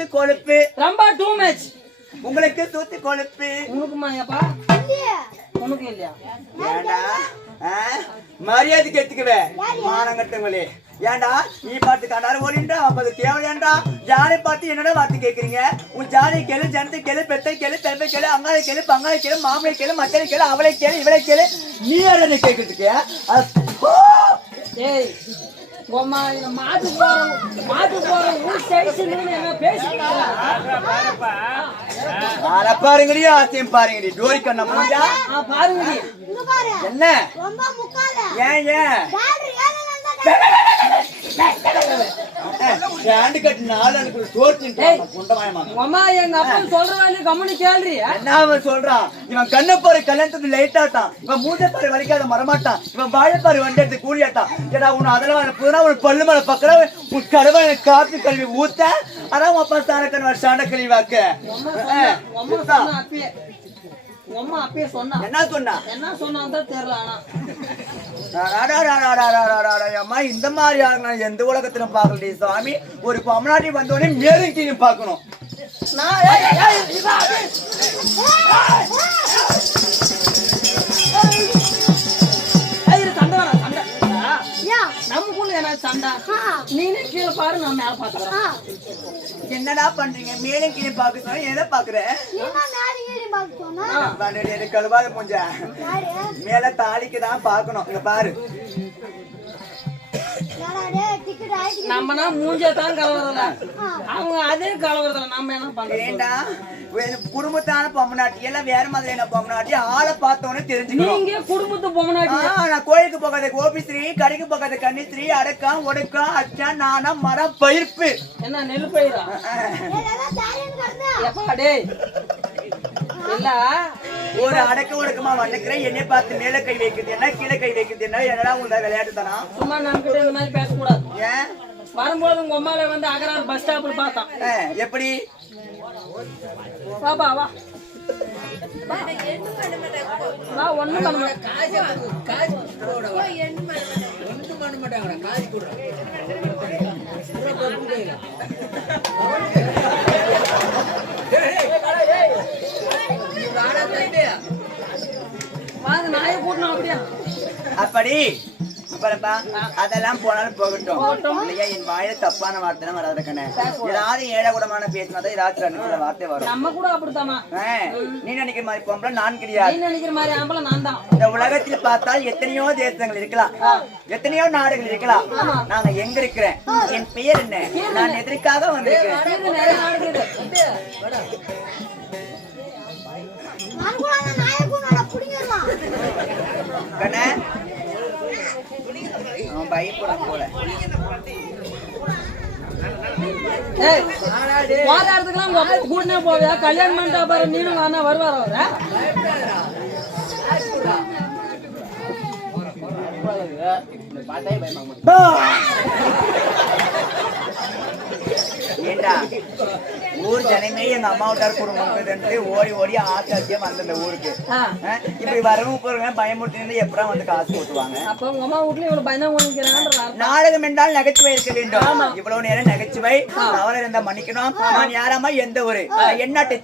சோத்து கொழுப்பு. ரொம்ப டூ மச் உங்களுக்கு சூத்து கொழுப்பு. உனக்குமா ஏப்பா உனக்கு இல்லையா? ஏண்டா? ஆ? மரியாதை கெட்டுக்குவே மானங்கட்டங்களே ஏண்டா? நீ பாட்டு கண்டாரு ஓடிண்டா அப்பது தேவையாண்டா ஜானை பார்த்து என்னடா வார்த்தை கேக்குறீங்க? உன் ஜானை கேளு ஜனத்தை கேளு பெத்தை கேளு தலைமை கேளு அங்காளை கேளு பங்காளை கேளு மாமலை கேளு மச்சனை கேளு அவளை கேளு இவளை கேளு. நீ யாரை கேக்குறதுக்கு? அது- ஓ! ஏய் மாட்டு போற மாட்டு போற ஊர் சைஸ்ன்னு என்ன பேசிக்கிறீங்க என்ன ஏன் ஏன் பேண்ட் கட்டி நாலு எனக்கு அம்மா எங்க அப்பா சொல்ற வேலையை கம்முனு என்ன அவன் சொல்றான்? இவன் கண்ணை கல்யாணத்துக்கு லைட்டா இவன் மூஞ்ச பாரு வலிக்காத மரமாட்டான். இவன் வாழை பாரு வண்டி எடுத்து உன் அதெல்லாம் புதுனா உன் பல்லு மேல உன் கடவை எனக்கு காப்பி கழுவி ஊத்த? ஆனா உன் அப்பா சாணக்கன் வர சாண கழுவி வாக்க. என்ன சொன்னா? என்ன சொன்னா தான் தெரியல ஆனா. அம்மா இந்த மாதிரி ஆளுங்க எந்த உலகத்துல பாக்கலடி சாமி ஒரு பொம்மநாட்டி வந்தோடனே மேலும் கீழே பார்க்கணும் நான் தானே பாரு நான் மேல என்னடா பண்றீங்க? மேலும் கீழே பாக்குறோம் எதை பாக்குறேன் எனக்கு கழுவாத பூஞ்சா. மேல தாலிக்குதான் பாக்கணும். இங்க பாரு. நம்மனா மூஞ்சே தான் கலவரல அவங்க அதே கலவரத்துல நம்ம என்ன பண்றோம் ஏண்டா? குடும்பத்தான பொம்மநாட்டி எல்லாம் வேற மாதிரியான பொம்மநாட்டி ஆளை பார்த்தோன்னே தெரிஞ்சுக்கணும். நீங்க குடும்பத்து பொம்மனாட்டி ஆ, நான் கோயிலுக்கு போகாத கோபிஸ்ரீ கடைக்கு போகாத கன்னிஸ்ரீ அடக்கம் ஒடுக்கம் அச்சான் நாணம் மரம் பயிர்ப்பு. என்ன நெல் பயிரா? எப்பா டேய். ஒரு அடக்க ஒடுக்கமா வந்துக்கிறேன் என்னை பார்த்து மேல கை வைக்குது என்ன கீழே கை வைக்குது என்ன என்னடா உங்களுக்கு விளையாட்டு தானா சும்மா நம்ம கிட்ட இந்த மாதிரி பேசக்கூடாது. ஏன்? வரும்போது உங்க அம்மால வந்து அகரார் பஸ் ஸ்டாப்ல பார்த்தான். எப்படி? வா பா வா. வா ஒண்ணும் பண்ண மாட்டேன். வாங்க அப்படி பாருப்பா அதெல்லாம் போனாலும் போகட்டும். இல்லையா? என் வாயில தப்பான வார்த்தை வராத கண்ணே. ஏதாவது ஏழகுடமான பேசினாதான் ஏதாச்சும் ரெண்டு வார்த்தை வரும். நம்ம கூட அப்படித்தாமா நீ நினைக்கிற மாதிரி பொம்பளை நான் கிடையாது. நீ நினைக்கிற மாதிரி ஆம்பளை நான் தான். இந்த உலகத்தில் பார்த்தால் எத்தனையோ தேசங்கள் இருக்கலாம். எத்தனையோ நாடுகள் இருக்கலாம். நாங்க எங்க இருக்கிறேன் என் பெயர் என்ன? நான் எதற்காக வந்திருக்கிறேன்? இது பயப்படும் போல போராடுறதுக்கெல்லாம் உங்க அப்பா கூடனே போவியா? கல்யாணம் பண்ணிட்டா பாரு நீனும் வானா வருவார் அவர் பாட்டாய் பயமா ஏண்டா? ஊர் ஜனமே எங்க அம்மா விட்டார் குடும்பம் ஓடி ஓடி ஆசாசியா வந்த இந்த ஊருக்கு. இப்படி வரவும் போறவங்க பயமுறுத்தி எப்படா வந்து காசு ஊத்துவாங்க அப்ப உங்க அம்மா வீட்ல இவ்வளவு பயந்தா நாடகம் என்றால் நகைச்சுவை இருக்க வேண்டும். இவ்வளவு நேரம் நகைச்சுவை தவறு இருந்தா மன்னிக்கணும். நான் யாராமா எந்த ஊரு நான் எந்நாட்டை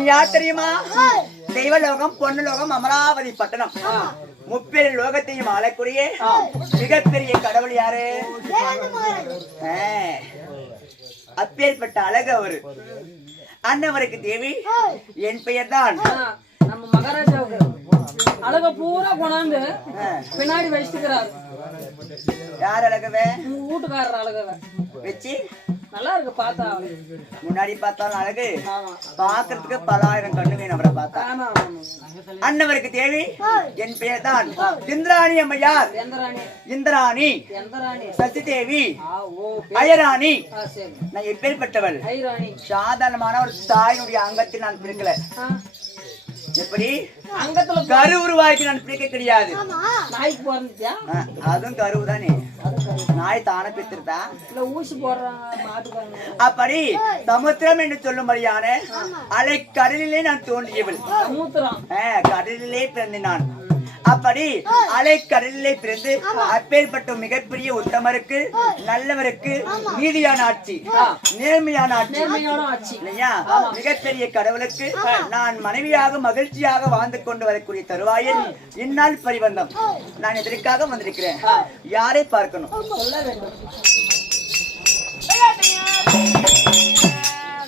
சேர்ந்தவர் யார் தெரியுமா? தெய்வலோகம் பொன்னுலோகம் அமராவதி பட்டணம். முப்பெரு லோகத்தையும் ஆளக்கூடிய மிகப்பெரிய கடவுள் யாரு? அப்பேற்பட்ட அழகு அவரு. அன்னவருக்கு தேவி என் பெயர் தான் நம்ம மகாராஜாவுக்கு. அழக பூரா கொண்டாந்து பின்னாடி வச்சுக்கிறாரு. யார் அழகவே? வீட்டுக்காரர் அழகவ. வச்சு? நல்லா இருக்கு பார்த்தா. முன்னாடி பார்த்தாலும் அழகு. பாக்குறதுக்கு பலாயிரம் கண்ணு வேணும் அவரை பார்த்தா. அன்னவருக்கு தேவி என் பெயர் தான் இந்திராணி அம்மையார். இந்திராணி. சசி தேவி ஆ ஓ அயராணி. நான் எப்பேற்பட்டவள் சாதாரணமான ஒரு தாயினுடைய அங்கத்தில் நான் பிறக்கல எப்படி? அங்கத்துல கரு உருவாக்கி நான் பிறக்க கிடையாது நாய்க்கு பிறந்துட்டியா ஆ, அதுவும் கருவு தானே. நாய் தானே பித்திருத்தா இல்ல ஊசி போடுறாங்க அப்படி சமுத்திரம் என்று சொல்லும்படியான அலை கடலிலே நான் தோன்றியவள். கடலிலே பிறந்தேன் நான் அப்படி அலை கடலிலே பிறந்து அப்பேற்பட்ட மிகப்பெரிய உத்தமருக்கு நல்லவருக்கு நீதியான ஆட்சி நேர்மையான ஆட்சி இல்லையா? மிகப்பெரிய கடவுளுக்கு நான் மனைவியாக மகிழ்ச்சியாக வாழ்ந்து கொண்டு வரக்கூடிய தருவாயில் இந்நாள் பரிவந்தம். நான் எதற்காக வந்திருக்கிறேன். யாரை பார்க்கணும்? சொல்ல வேண்டும்.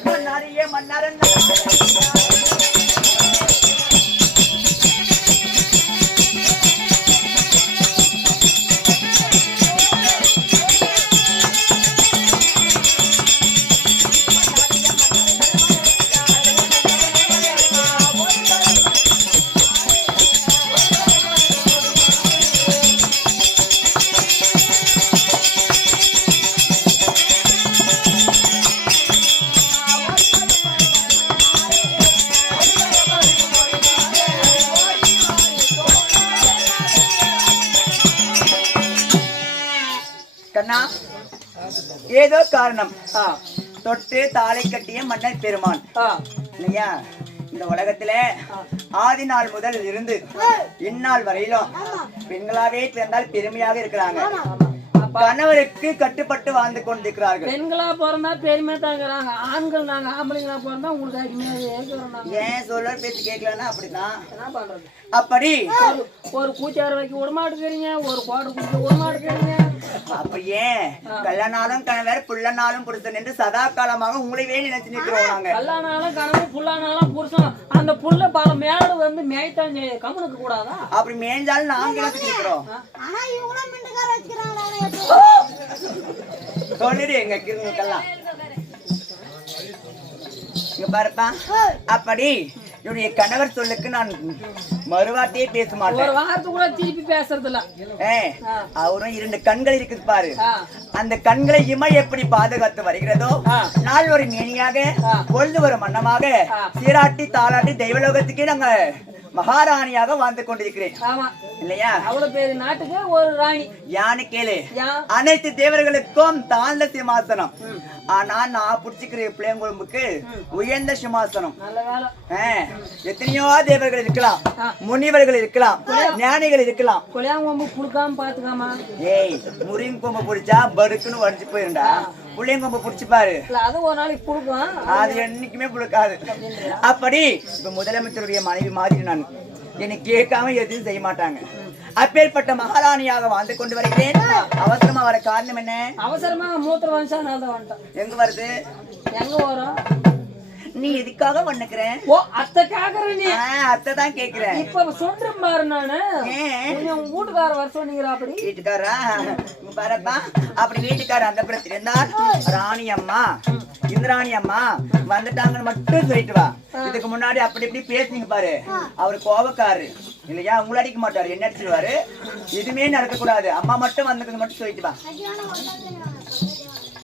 மன்னாரியே மன்னாரன் ஏதோ காரணம். தொட்டு தாளை கட்டிய மன்னர் பெருமான். இல்லையா? இந்த உலகத்திலே ஆதி நாள் முதல் இருந்து இந்நாள் வரையிலும் பெண்களாவே பிறந்தால் பெருமையாக இருக்கிறாங்க. கணவருக்கு கட்டுப்பட்டு வாழ்ந்து கொண்டிருக்கிறார்கள். பெண்களா பிறந்தா பெருமை தாங்கிறாங்க ஆண்கள் நாங்க ஆம்பளைங்களா பிறந்தா உங்களுக்கு அடிமையாக ஏன் சொல்ல பேச்சு கேட்கலன்னா அப்படிதான் என்ன பண்றது? அப்படி ஒரு- கூச்சாறு வைக்க விட மாட்டேங்கிறீங்க ஒரு கோட்டை குடிக்க விட மாட்டேங்கிறீங்க அப்ப ஏன் கல்லனாலும் கணவர் புள்ளனாலும் புருஷன் என்று சதா காலமாக உங்களைவே நினைச்சு நிற்கிறோம் நாங்க கல்லானாலும் கனவு புல்லானாலும் புருஷன். அந்த புல்ல பல மேடு வந்து மேய்த்தான் செய்யும் கம்முனுக்கு கூடாதா? அப்படி மேய்ஞ்சாலும் நாங்க நினைச்சு நிற்கிறோம். ஆனா இவங்களும் மிண்டுக்கார வச்சுக்கிறாங்களே சொல்லிடு எங்க கிருங்களுக்கெல்லாம் இங்க பாருப்பா. அப்படி என்னுடைய கணவர் சொல்லுக்கு நான் மறுவார்த்தையே பேச ஒரு மாட்டேன் வாரத்து கூட திருப்பி பேசுறது இல்ல ஏ, அவரும் இரண்டு கண்கள் இருக்குது பாரு அந்த கண்களை இமை எப்படி பாதுகாத்து வருகிறதோ. நாள் ஒரு மேனியாக. பொழுது ஒரு மன்னமாக. சீராட்டி தாளாட்டி தெய்வலோகத்துக்கே நாங்க மகாராணியாக வாழ்ந்து கொண்டிருக்கிறேன். இல்லையா? அவ்வளவு பேரு நாட்டுக்கு ஒரு ராணி. யானு கேளு. அனைத்து தேவர்களுக்கும் தாழ்ந்த சிம்மாசனம். ஆனா நான் புடிச்சுக்கிற பிள்ளைங்குழம்புக்கு உயர்ந்த சிம்மாசனம். எத்தனையோ தேவர்கள் இருக்கலாம். முனிவர்கள் இருக்கலாம். ஞானிகள் இருக்கலாம். கொலையாங்கொம்பு புழுக்காம பாத்துக்காமா? ஏய் முருங்கன் கொம்பை பிடிச்சா படுக்குன்னு உடஞ்சு போயிருண்டா புள்ளையன் கொம்பை பிடிச்சு பாரு. இல்ல அது ஒரு நாளைக்கு புழுக்கும் அது என்னைக்குமே புழுக்காது அப்படி இப்ப முதலமைச்சருடைய மனைவி மாதிரி நான் என்னை கேட்காம எதுவும் செய்ய மாட்டாங்க. அப்பேற்பட்ட மகாராணியாக வாழ்ந்து கொண்டு வருகிறேன். அவசரமா வர காரணம் என்ன? அவசரமா மூத்திர வம்சம் நான் தான் எங்க வருது? எங்க வரும்? நீ எதுக்காக பண்ணுக்கிற ஓ அத்தை கேக்குற நீ. அத்தை தான் கேக்குறேன் இப்ப சொல்றேன் பாரு நானு. உங்க வீட்டுக்கார வர சொன்னீங்க அப்படி வீட்டுக்காரா பாருப்பா. அப்படி வீட்டுக்காரர் அந்த புறத்தில் இருந்தால் ராணி அம்மா. இந்திராணி அம்மா வந்துட்டாங்கன்னு மட்டும் சொல்லிட்டு வா. இதுக்கு முன்னாடி அப்படி இப்படி பேசுனீங்க பாரு. அவர் கோபக்காரு இல்லையா? உங்களை அடிக்க மாட்டாரு. என்ன அடிச்சிருவாரு? எதுவுமே நடக்க கூடாது அம்மா மட்டும் வந்ததுக்கு மட்டும் சொல்லிட்டு வா.